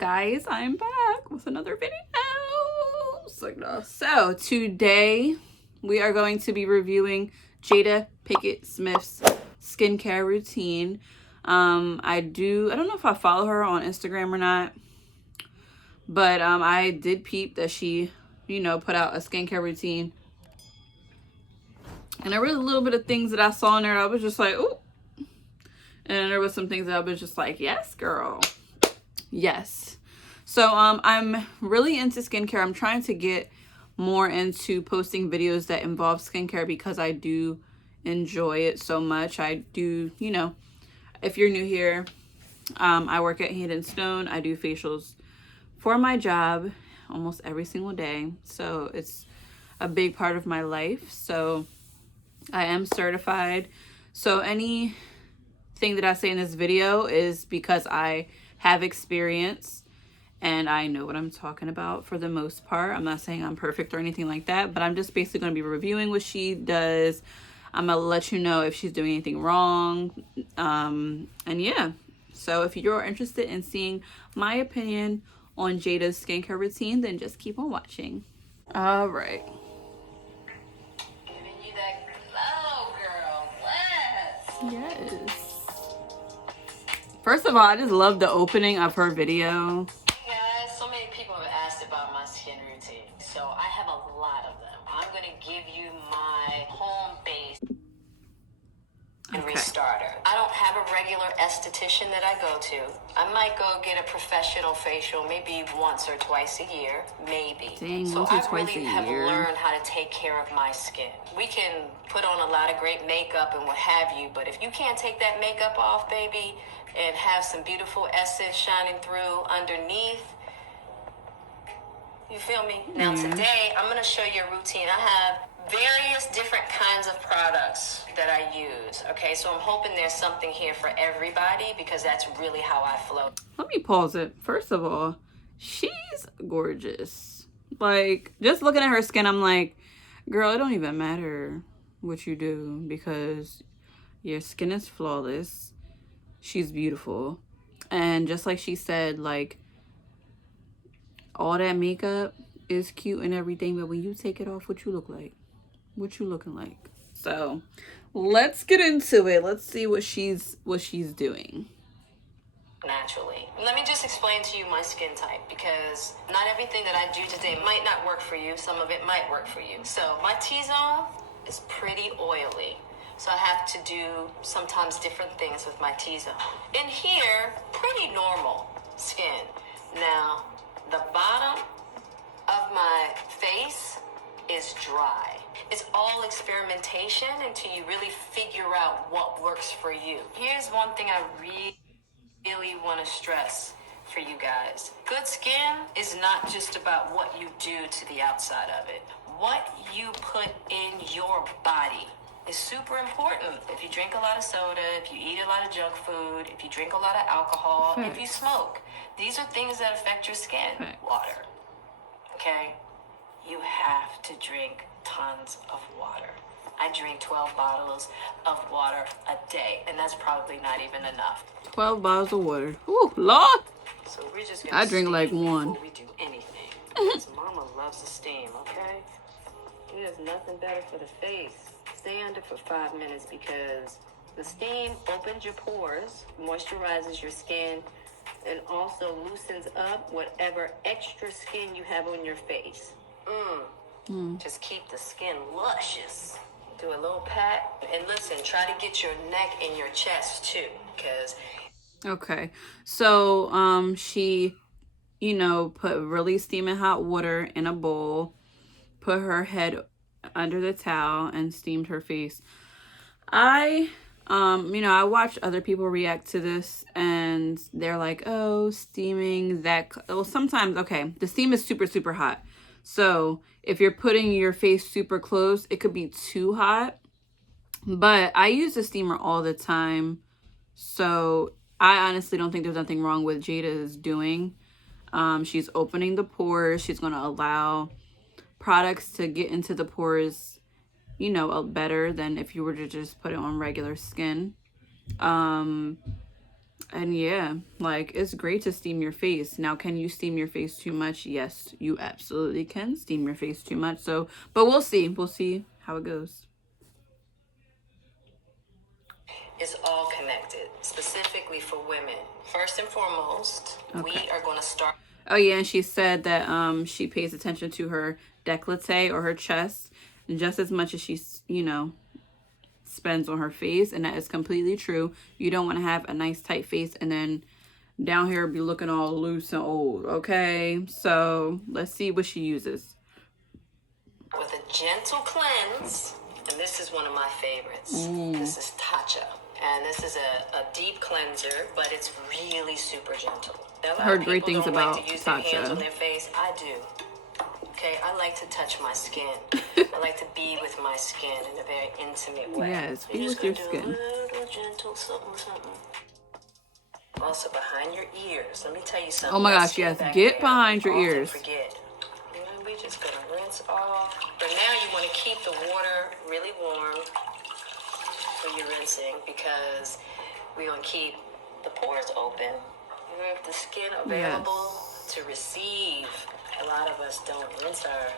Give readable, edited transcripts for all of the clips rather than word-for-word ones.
Guys, I'm back with another video. So today we are going to be reviewing Jada Pinkett Smith's skincare routine. I don't know if I follow her on Instagram or not, but I did peep that she, put out a skincare routine. And there was a little bit of things that I saw in there that I was just like, ooh. And there was some things that I was just like, yes, girl. Yes. So I'm really into skincare. I'm trying to get more into posting videos that involve skincare because I do enjoy it so much. I do, if you're new here, I work at Hand & Stone. I do facials for my job almost every single day. So it's a big part of my life. So I am certified. So anything that I say in this video is because I have experience and I know what I'm talking about for the most part. I'm not saying I'm perfect or anything like that, but I'm just basically going to be reviewing what she does. I'm going to let you know if she's doing anything wrong. And yeah, so if you're interested in seeing my opinion on Jada's skincare routine, then just keep on watching. All right. Giving you that glow, girl. Let's. Yes. First of all, I just love the opening of her video. Hey guys, so many people have asked about my skin routine. So I have a lot of them. I'm going to give you my home base and restarter. I don't have a regular esthetician that I go to. I might go get a professional facial maybe once or twice a year, maybe. Dang, so once or I twice really a have year. learned how to take care of my skin. We can put on a lot of great makeup and what have you, but if you can't take that makeup off, baby, and have some beautiful essence shining through underneath, you feel me? Now today, I'm gonna show you a routine. I have various different kinds of products that I use. Okay, so I'm hoping there's something here for everybody because that's really how I flow. Let me pause it. First of all, she's gorgeous. Like, just looking at her skin, I'm like, girl, it don't even matter what you do because your skin is flawless. She's beautiful. And just like she said, like, all that makeup is cute and everything, but when you take it off, what you look like? What you looking like? So let's get into it. Let's see what she's doing. Naturally. Let me just explain to you my skin type because not everything that I do today might not work for you. Some of it might work for you. So my T-zone is pretty oily. So I have to do sometimes different things with my T-zone. In here, pretty normal skin. Now, the bottom of my face is dry. It's all experimentation until you really figure out what works for you. Here's one thing I really want to stress for you guys. Good skin is not just about what you do to the outside of it. What you put in your body is super important. If you drink a lot of soda, if you eat a lot of junk food, if you drink a lot of alcohol, if you smoke, these are things that affect your skin. Water. Okay? You have to drink tons of water. I drink 12 bottles of water a day, and that's probably not even enough. 12 bottles of water. Ooh, Lord. So we're just gonna I drink like one. before we do anything. Because mama loves the steam, okay? There's nothing better for the face. Stay under for 5 minutes because the steam opens your pores, moisturizes your skin, and also loosens up whatever extra skin you have on your face. Just keep the skin luscious. Do a little pat. And listen, try to get your neck and your chest too. Because Okay. So, she, put really steaming hot water in a bowl, put her head under the towel and steamed her face. I watched other people react to this and they're like, oh, steaming that. Well, sometimes, okay, the steam is super, super hot. So if you're putting your face super close, it could be too hot. But I use the steamer all the time. So I honestly don't think there's nothing wrong with Jada's doing. She's opening the pores. She's going to allow products to get into the pores, better than if you were to just put it on regular skin. And yeah, like, it's great to steam your face. Now, can you steam your face too much? Yes, you absolutely can steam your face too much. So, but we'll see. We'll see how it goes. It's all connected, specifically for women. First and foremost, we are going to start. Oh yeah, and she said that she pays attention to her décolleté or her chest just as much as she's, you know, spends on her face, and that is completely true. You don't want to have a nice tight face and then down here be looking all loose and old. Okay, so let's see what she uses. With a gentle cleanse, and this is one of my favorites. This is Tatcha, and this is a deep cleanser, but it's really super gentle. I heard great things about like to use their hands Tatcha. on their face. I do. Okay, I like to touch my skin. I like to be with my skin in a very intimate way. Yes, be You're with just your gonna do skin. a little gentle something. Also behind your ears. Let me tell you something. Oh my That gosh, skin yes, back get there, behind your often ears. Forget. We're just gonna rinse off. But now you want to keep the water really warm for your rinsing, because we want to keep the pores open. We have the skin available to receive. A lot of us don't rinse our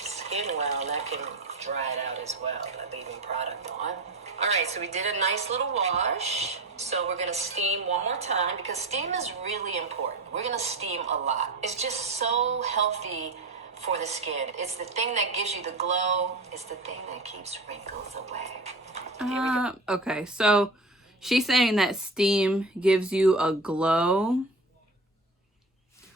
skin well, and that can dry it out as well by leaving product on. All right, so we did a nice little wash. So we're gonna steam one more time, because steam is really important. We're gonna steam a lot. It's just so healthy for the skin. It's the thing that gives you the glow. It's the thing that keeps wrinkles away. Okay, so she's saying that steam gives you a glow,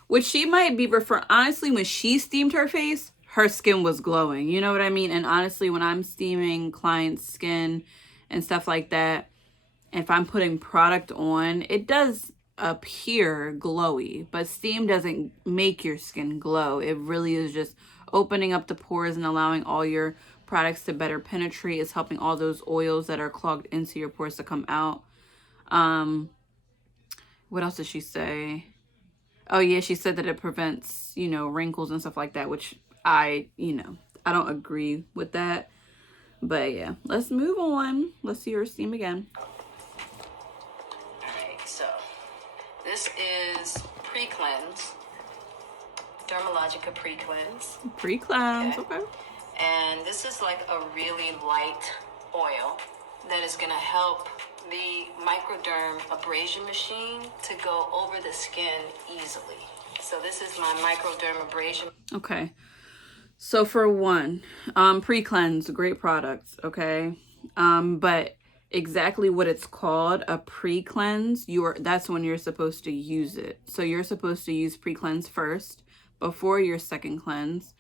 which she might be referring. Honestly, when she steamed her face, her skin was glowing. You know what I mean? And honestly, when I'm steaming clients' skin and stuff like that, if I'm putting product on, it does appear glowy, but steam doesn't make your skin glow. It really is just opening up the pores and allowing all your products to better penetrate. It's helping all those oils that are clogged into your pores to come out. What else did she say? Oh yeah, she said that it prevents, you know, wrinkles and stuff like that, which I don't agree with that. But yeah, let's move on. Let's see her steam again. So, this is pre-cleanse, Dermalogica pre-cleanse. Pre-cleanse, okay. And this is like a really light oil that is going to help the Microdermabrasion machine to go over the skin easily. So this is my Microdermabrasion. Okay. So for one, pre-cleanse, great products, okay? But exactly what it's called, a pre-cleanse, that's when you're supposed to use it. So you're supposed to use pre-cleanse first before your second cleanse.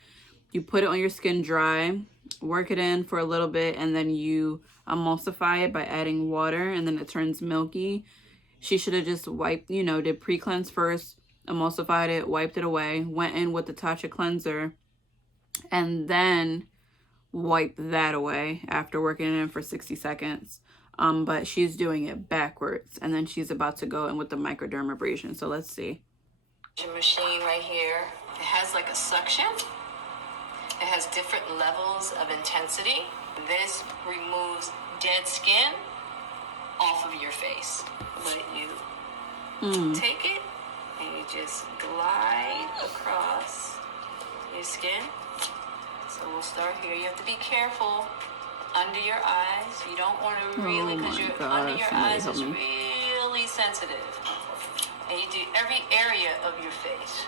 You put it on your skin dry, work it in for a little bit, and then you emulsify it by adding water, and then it turns milky. She should have just wiped, did pre-cleanse first, emulsified it, wiped it away, went in with the Tatcha cleanser, and then wiped that away after working it in for 60 seconds. But she's doing it backwards, and then she's about to go in with the Microdermabrasion. So let's see. Machine right here. It has like a suction. It has different levels of intensity. This removes dead skin off of your face. But you take it and you just glide across your skin. So we'll start here. You have to be careful under your eyes. You don't want to really, because under your eyes is really sensitive. And you do every area of your face.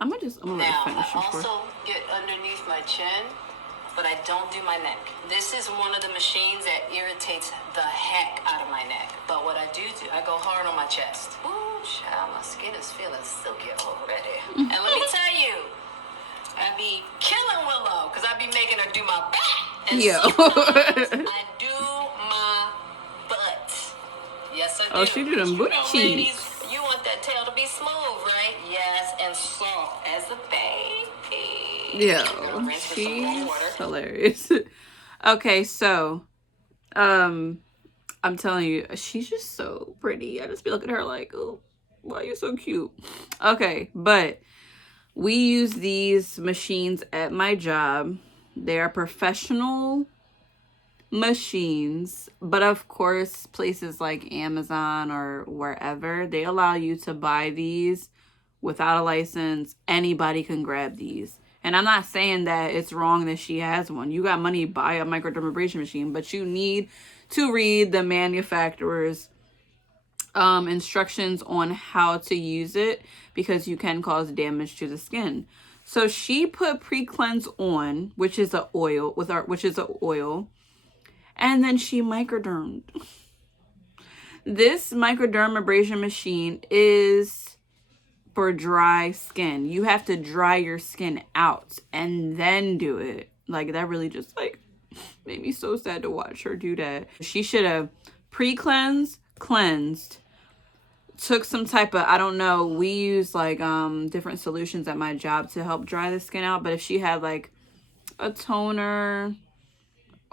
I'm gonna let her finish. I also get underneath my chin, but I don't do my neck. This is one of the machines that irritates the heck out of my neck. But what I do, I go hard on my chest. Ooh, child, my skin is feeling silky already. And let me tell you, I be killing Willow, because I be making her do my back. And sometimes I do my butt. Yes, I do. Oh, she do them booty cheeks. You want that tail to be smooth, right? Yes, and soft as a baby. Yo, she's hilarious. Okay, so, I'm telling you, she's just so pretty. I just be looking at her like, oh, why are you so cute? Okay, but we use these machines at my job. They are professional machines, but of course places like Amazon or wherever, they allow you to buy these without a license. Anybody can grab these. And I'm not saying that it's wrong that she has one. You got money, buy a microdermabrasion machine, but you need to read the manufacturer's instructions on how to use it, because you can cause damage to the skin. So she put pre-cleanse on, which is an oil, and then she microdermed. This microdermabrasion machine is for dry skin. You have to dry your skin out and then do it. Like, that really just like made me so sad to watch her do that. She should have pre-cleansed, cleansed, took some type of, I don't know, we use like different solutions at my job to help dry the skin out, but if she had like a toner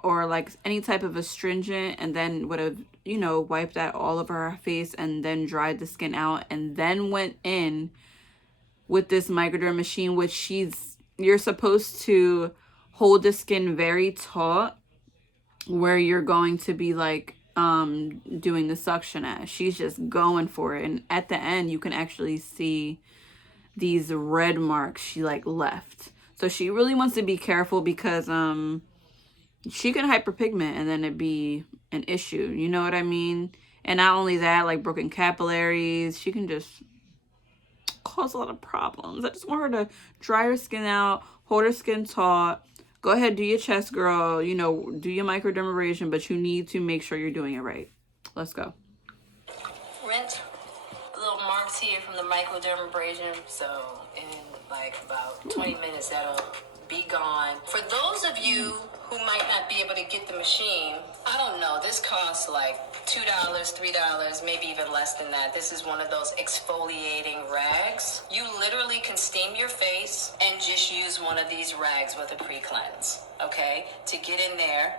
or like any type of astringent, and then would have, you know, wiped that all over her face and then dried the skin out, and then went in with this microderm machine, which you're supposed to hold the skin very taut, where you're going to be like doing the suction at. She's just going for it, and at the end you can actually see these red marks she like left. So she really wants to be careful, because she can hyperpigment and then it'd be an issue, you know what I mean? And not only that, like broken capillaries, she can just cause a lot of problems. I just want her to dry her skin out, hold her skin taut. Go ahead, do your chest, girl. You know, do your microdermabrasion, but you need to make sure you're doing it right. Let's go. Rinse. Little marks here from the microdermabrasion. So in like about 20 minutes, that'll be gone. For those of you who might not be able to get the machine, I don't know, this costs like $2, $3, maybe even less than that. This is one of those exfoliating rags. You literally can steam your face and just use one of these rags with a pre-cleanse, okay? To get in there,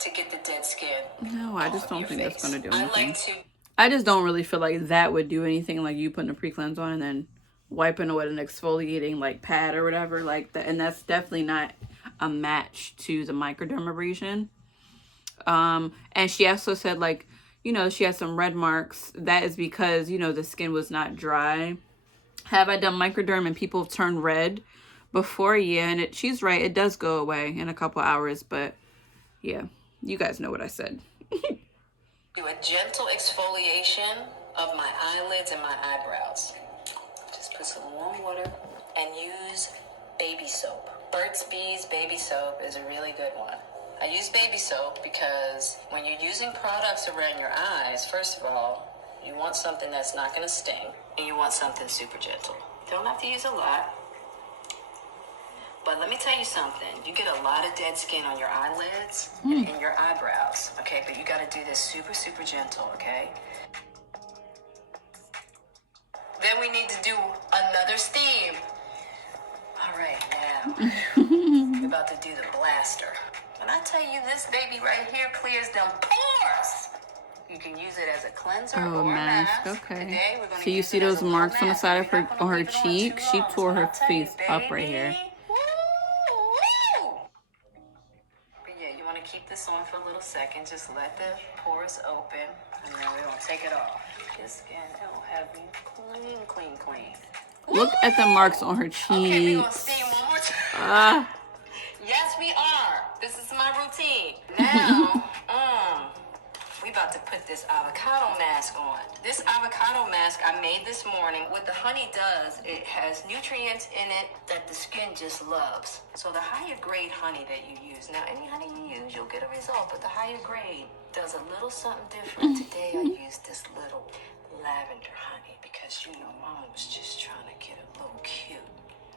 to get the dead skin. No, I just don't think that's going to do anything. I I just don't really feel like that would do anything, like you putting a pre-cleanse on and then wiping it with an exfoliating like pad or whatever like that. And that's definitely not a match to the microdermabrasion. And she also said, like, you know, she has some red marks. That is because, you know, the skin was not dry. Have I done microderm and people have turned red before? Yeah, and she's right, it does go away in a couple hours, but yeah, you guys know what I said. do a gentle exfoliation of my eyelids and my eyebrows. Just put some warm water and use baby soap. Burt's Bees baby soap is a really good one. I use baby soap because when you're using products around your eyes, first of all, you want something that's not going to sting, and you want something super gentle. You don't have to use a lot. But let me tell you something. You get a lot of dead skin on your eyelids and your eyebrows, okay? But you got to do this super, super gentle, okay? Then we need to do another steam. All right, now we're about to do the blaster. When I tell you this baby right here clears them pores, you can use it as a cleanser or a mask. Okay. Today, we're gonna So you use see it as those a marks on the mask. side of We're her not gonna on her leave it on cheek? too She long. tore So her I'll tell you, face up right here. Woo! But yeah, you want to keep this on for a little second. Just let the pores open, and then we're gonna take it off. This skin, it'll have you clean, clean, clean. Look at the marks on her cheeks. Okay, we're gonna steam one more time. Yes, we are. This is my routine. Now, we about to put this avocado mask on. This avocado mask I made this morning. What the honey does, it has nutrients in it that the skin just loves. So the higher grade honey that you use, now any honey you use, you'll get a result, but the higher grade does a little something different. Today I used this little lavender honey because, you know, Mama was just trying to get a little cute.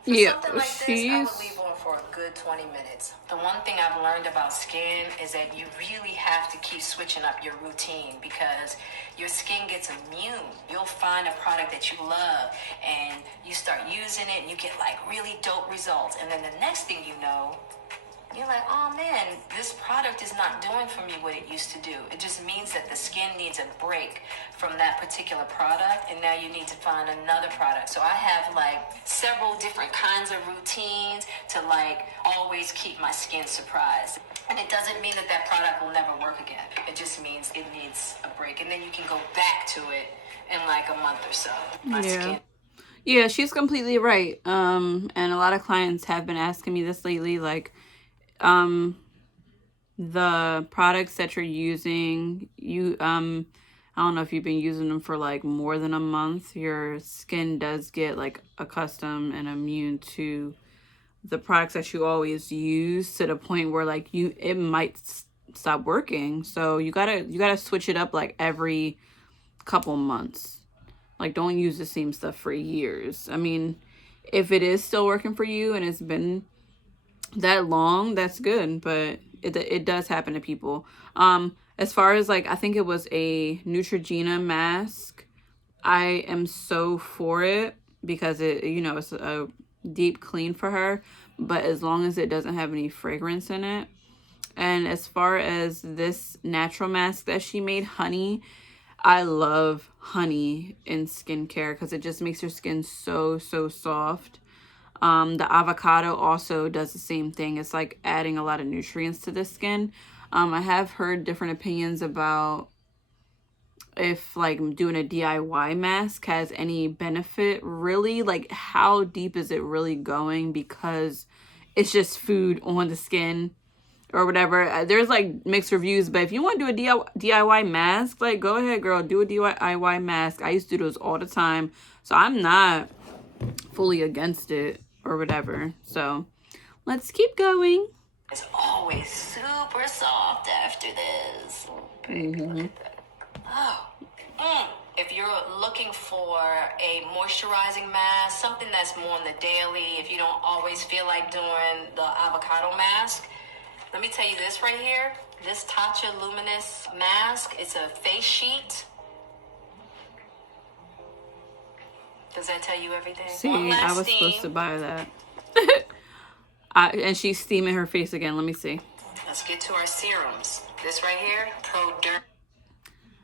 Yeah, Something like this, I would leave on for a good 20 minutes. The one thing I've learned about skin is that you really have to keep switching up your routine because your skin gets immune. You'll find a product that you love and you start using it and you get like really dope results. And then the next thing you know, You're like, oh man, this product is not doing for me what it used to do. It just means that the skin needs a break from that particular product, and now you need to find another product. So I have like several different kinds of routines to like always keep my skin surprised. And it doesn't mean that that product will never work again. It just means it needs a break, and then you can go back to it in like a month or so. My skin. Yeah, she's completely right. And a lot of clients have been asking me this lately, like, the products that you're using, I don't know if you've been using them for like more than a month, your skin does get like accustomed and immune to the products that you always use, to the point where like it might stop working. So you gotta switch it up like every couple months. Like, don't use the same stuff for years. I mean, if it is still working for you and it's been that long, that's good, but it does happen to people. As far as like, I think it was a Neutrogena mask, I am so for it, because it, you know, it's a deep clean for her, but as long as it doesn't have any fragrance in it. And as far as this natural mask that she made, honey, I love honey in skincare because it just makes your skin so soft. The avocado also does the same thing. It's like adding a lot of nutrients to the skin. I have heard different opinions about if like doing a DIY mask has any benefit. Really, like, how deep is it really going? Because it's just food on the skin or whatever. There's like mixed reviews, but if you want to do a DIY mask, like, go ahead, girl, do a DIY mask. I used to do those all the time, so I'm not fully against it or whatever. So let's keep going. It's always super soft after this. Baby, look at that. Oh. If you're looking for a moisturizing mask, something that's more on the daily, if you don't always feel like doing the avocado mask, let me tell you this right here. This Tatcha Luminous mask, it's a face sheet. Does that tell you everything? See, I was supposed to buy that. And she's steaming her face again. Let me see. Let's get to our serums. This right here, Proderm.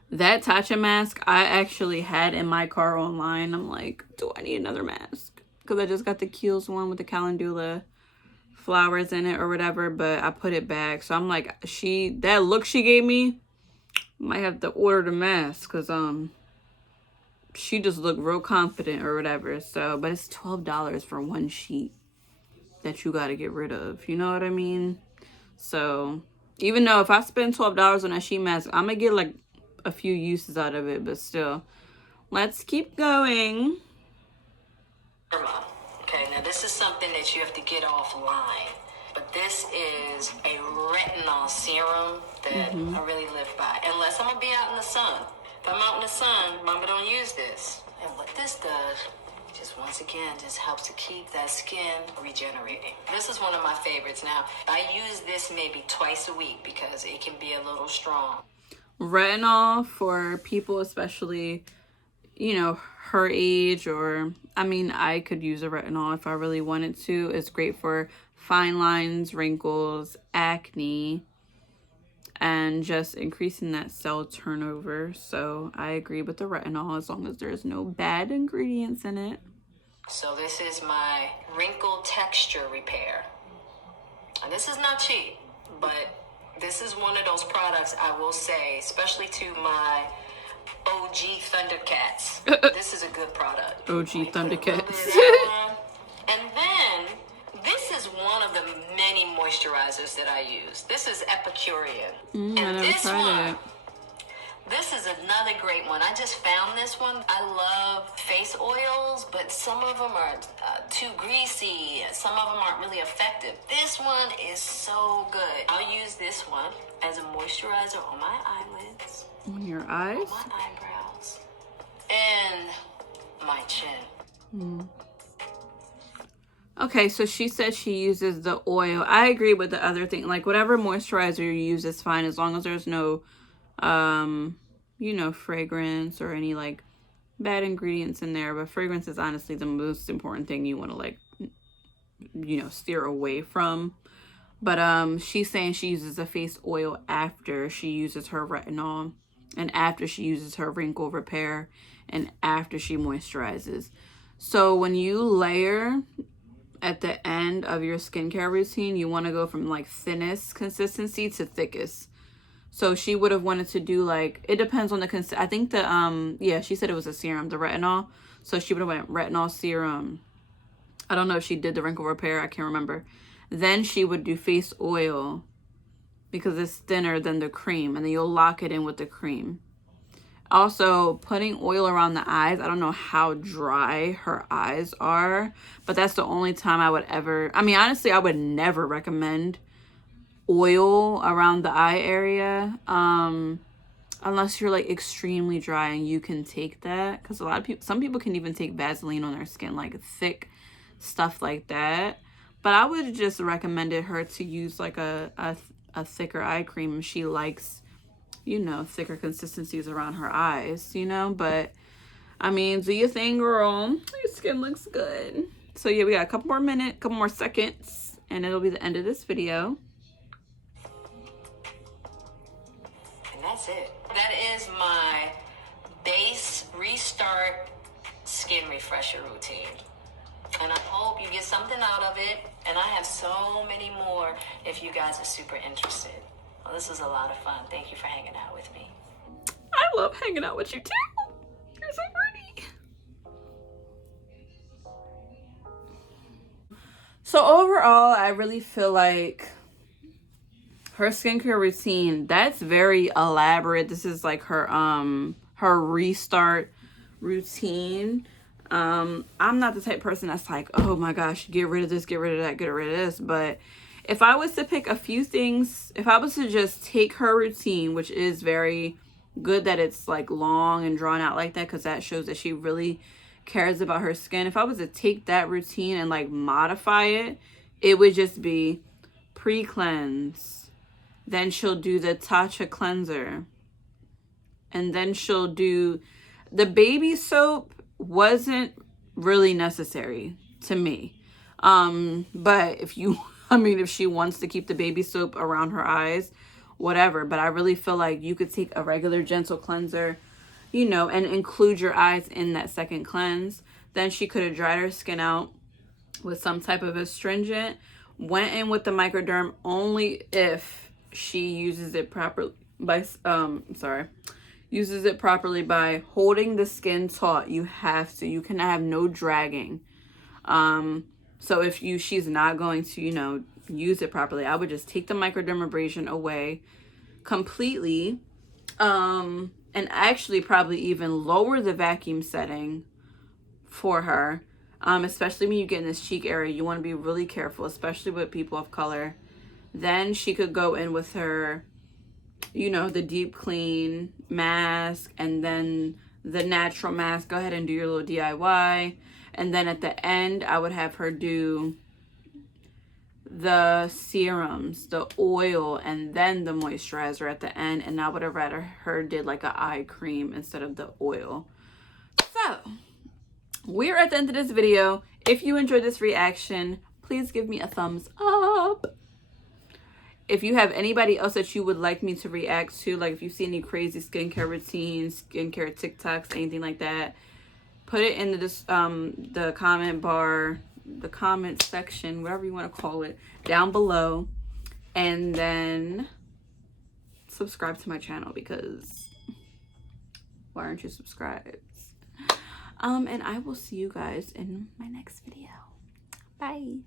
That Tatcha mask I actually had in my car online. I'm like, do I need another mask? Because I just got the Kiehl's one with the calendula flowers in it or whatever, but I put it back. So I'm like, that look she gave me, might have to order the mask, because she just looked real confident or whatever. So, but it's $12 for one sheet that you got to get rid of, you know what I mean? So even though if I spend $12 on a sheet mask, I'm gonna get like a few uses out of it, but still, let's keep going. Okay, now this is something that you have to get offline, but this is a retinol serum that I really live by, unless I'm gonna be out in the sun. If I'm out in the sun, mama, don't use this. And what this does, just once again, just helps to keep that skin regenerating. This is one of my favorites. Now, I use this maybe twice a week because it can be a little strong. Retinol, for people especially, you know, her age, or I mean, I could use a retinol if I really wanted to. It's great for fine lines, wrinkles, acne, and just increasing that cell turnover. So I agree with the retinol, as long as there's no bad ingredients in it. So this is my wrinkle texture repair. And this is not cheap, but this is one of those products I will say, especially to my OG Thundercats. This is a good product. OG Thundercats. And then this is one of the many moisturizers that I use. This is Epicurean. I never tried it. This is another great one. I just found this one. I love face oils, but some of them are too greasy. Some of them aren't really effective. This one is so good. I'll use this one as a moisturizer on my eyelids. On your eyes? On my eyebrows. And my chin. Okay, so she said she uses the oil. I agree with the other thing. Like, whatever moisturizer you use is fine, as long as there's no you know, fragrance or any like bad ingredients in there. But fragrance is honestly the most important thing you want to, like, you know, steer away from. But she's saying she uses a face oil after she uses her retinol, and after she uses her wrinkle repair, and after she moisturizes. So when you layer at the end of your skincare routine, you want to go from like thinnest consistency to thickest. So she would have wanted to do like, it depends on the I think the yeah, she said it was a serum, the retinol. So she would have went retinol serum. I don't know if she did the wrinkle repair, I can't remember. Then she would do face oil because it's thinner than the cream, and then you'll lock it in with the cream. Also, putting oil around the eyes. I don't know how dry her eyes are, but that's the only time I would ever, I mean, honestly, I would never recommend oil around the eye area, unless you're like extremely dry and you can take that, because a lot of people, some people can even take Vaseline on their skin, like thick stuff like that. But I would just recommended her to use like a thicker eye cream. She likes, you know, thicker consistencies around her eyes, you know. But I mean, do your thing, girl. Your skin looks good. So yeah, we got a couple more minutes, couple more seconds, and it'll be the end of this video. And that's it. That is my base restart skin refresher routine. And I hope you get something out of it. And I have so many more if you guys are super interested. Well, this was a lot of fun. Thank you for hanging out with me. I love hanging out with you too. You're so pretty. So overall, I really feel like her skincare routine, that's very elaborate. This is like her restart routine. I'm not the type of person that's like, oh my gosh, get rid of this, get rid of that, get rid of this. But if I was to pick a few things, if I was to just take her routine, which is very good that it's like long and drawn out like that, because that shows that she really cares about her skin. If I was to take that routine and like modify it, it would just be pre-cleanse. Then she'll do the Tatcha cleanser. And then she'll do the baby soap. Wasn't really necessary to me. But if you, I mean, if she wants to keep the baby soap around her eyes, whatever. But I really feel like you could take a regular gentle cleanser, you know, and include your eyes in that second cleanse. Then she could have dried her skin out with some type of astringent. Went in with the Microderm only if she uses it properly by, uses it properly by holding the skin taut. You have to. You cannot have no dragging. So if she's not going to, you know, use it properly, I would just take the microdermabrasion away completely. And actually probably even lower the vacuum setting for her. Especially when you get in this cheek area, you want to be really careful, especially with people of color. Then she could go in with her, you know, the deep clean mask, and then the natural mask. Go ahead and do your little DIY. And then at the end, I would have her do the serums, the oil, and then the moisturizer at the end. And I would have rather her did like an eye cream instead of the oil. So we're at the end of this video. If you enjoyed this reaction, please give me a thumbs up. If you have anybody else that you would like me to react to, like if you see any crazy skincare routines, skincare TikToks, anything like that, put it in the comment bar, the comment section, whatever you want to call it, down below. And then subscribe to my channel, because why aren't you subscribed? And I will see you guys in my next video. Bye.